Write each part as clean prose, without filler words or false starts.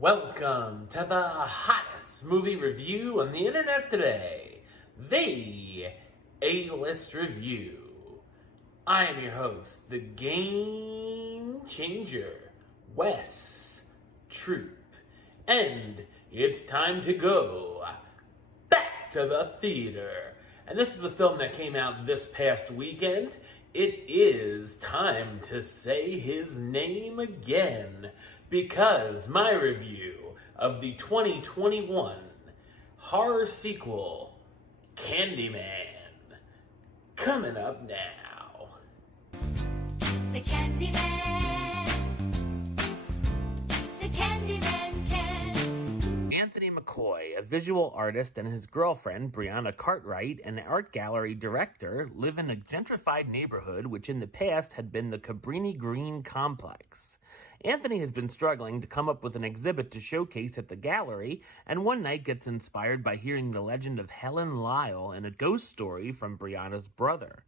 Welcome to the hottest movie review on the internet today, the A-List Review. I am your host, the Game Changer, Wes Troop, and it's time to go back to the theater. And this is a film that came out this past weekend. It is time to say his name again, because my review of the 2021 horror sequel, Candyman, coming up now. The Candyman. The Candyman can. Anthony McCoy, a visual artist, and his girlfriend, Brianna Cartwright, an art gallery director, live in a gentrified neighborhood which in the past had been the Cabrini Green complex. Anthony has been struggling to come up with an exhibit to showcase at the gallery, and one night gets inspired by hearing the legend of Helen Lyle and a ghost story from Brianna's brother.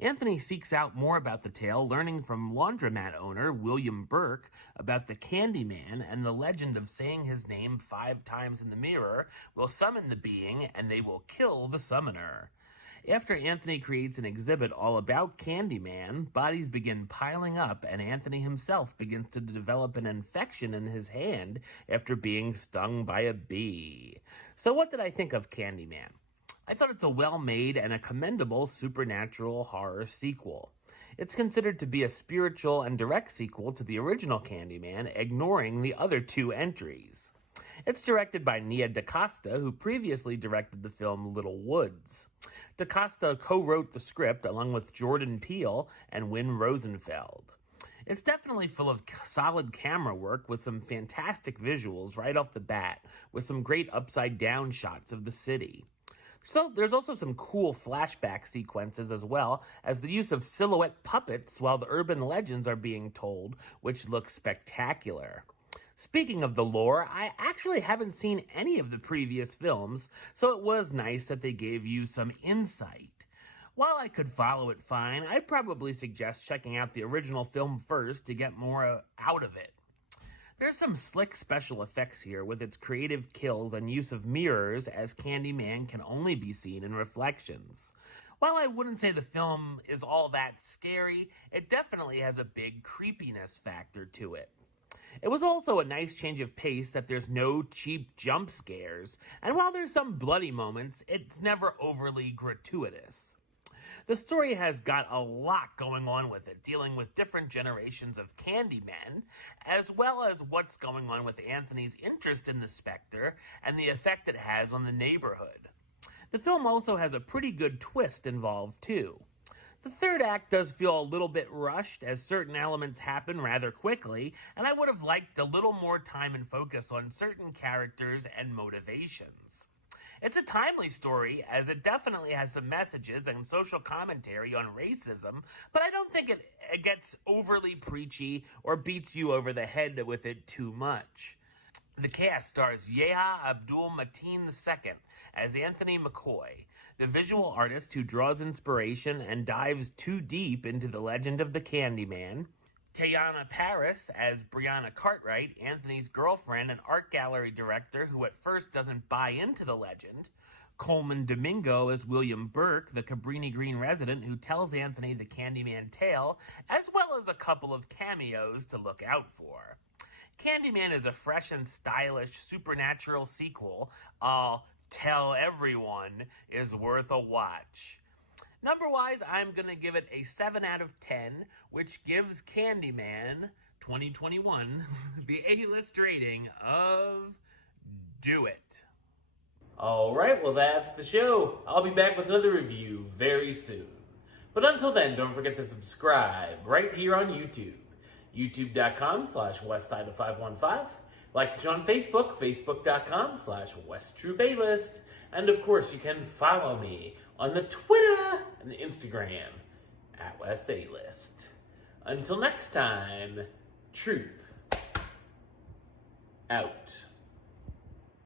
Anthony seeks out more about the tale, learning from laundromat owner William Burke about the Candyman and the legend of saying his name 5 times in the mirror will summon the being and they will kill the summoner. After Anthony creates an exhibit all about Candyman, bodies begin piling up and Anthony himself begins to develop an infection in his hand after being stung by a bee. So what did I think of Candyman? I thought it's a well-made and a commendable supernatural horror sequel. It's considered to be a spiritual and direct sequel to the original Candyman, ignoring the other 2 entries. It's directed by Nia DaCosta, who previously directed the film Little Woods. DaCosta co-wrote the script along with Jordan Peele and Wynn Rosenfeld. It's definitely full of solid camera work with some fantastic visuals right off the bat, with some great upside-down shots of the city. So there's also some cool flashback sequences as well as the use of silhouette puppets while the urban legends are being told, which looks spectacular. Speaking of the lore, I actually haven't seen any of the previous films, so it was nice that they gave you some insight. While I could follow it fine, I'd probably suggest checking out the original film first to get more out of it. There's some slick special effects here with its creative kills and use of mirrors, as Candyman can only be seen in reflections. While I wouldn't say the film is all that scary, it definitely has a big creepiness factor to it. It was also a nice change of pace that there's no cheap jump scares, and while there's some bloody moments, it's never overly gratuitous. The story has got a lot going on with it, dealing with different generations of Candymen, as well as what's going on with Anthony's interest in the Spectre and the effect it has on the neighborhood. The film also has a pretty good twist involved, too. The third act does feel a little bit rushed, as certain elements happen rather quickly, and I would have liked a little more time and focus on certain characters and motivations. It's a timely story, as it definitely has some messages and social commentary on racism, but I don't think it gets overly preachy or beats you over the head with it too much. The cast stars Abdul-Mateen II as Anthony McCoy, the visual artist who draws inspiration and dives too deep into the legend of the Candyman. Teyana Paris as Brianna Cartwright, Anthony's girlfriend and art gallery director who at first doesn't buy into the legend. Coleman Domingo as William Burke, the Cabrini Green resident who tells Anthony the Candyman tale, as well as a couple of cameos to look out for. Candyman is a fresh and stylish supernatural sequel. I'll tell everyone is worth a watch. Number-wise, I'm going to give it a 7 out of 10, which gives Candyman 2021 the A-list rating of Do It. Alright, well that's the show. I'll be back with another review very soon. But until then, don't forget to subscribe right here on YouTube. youtube.com/westside515. Like the show on Facebook, facebook.com/WestTrueBaylist. And of course, you can follow me on the Twitter and the Instagram at WestAList. Until next time, Troop out.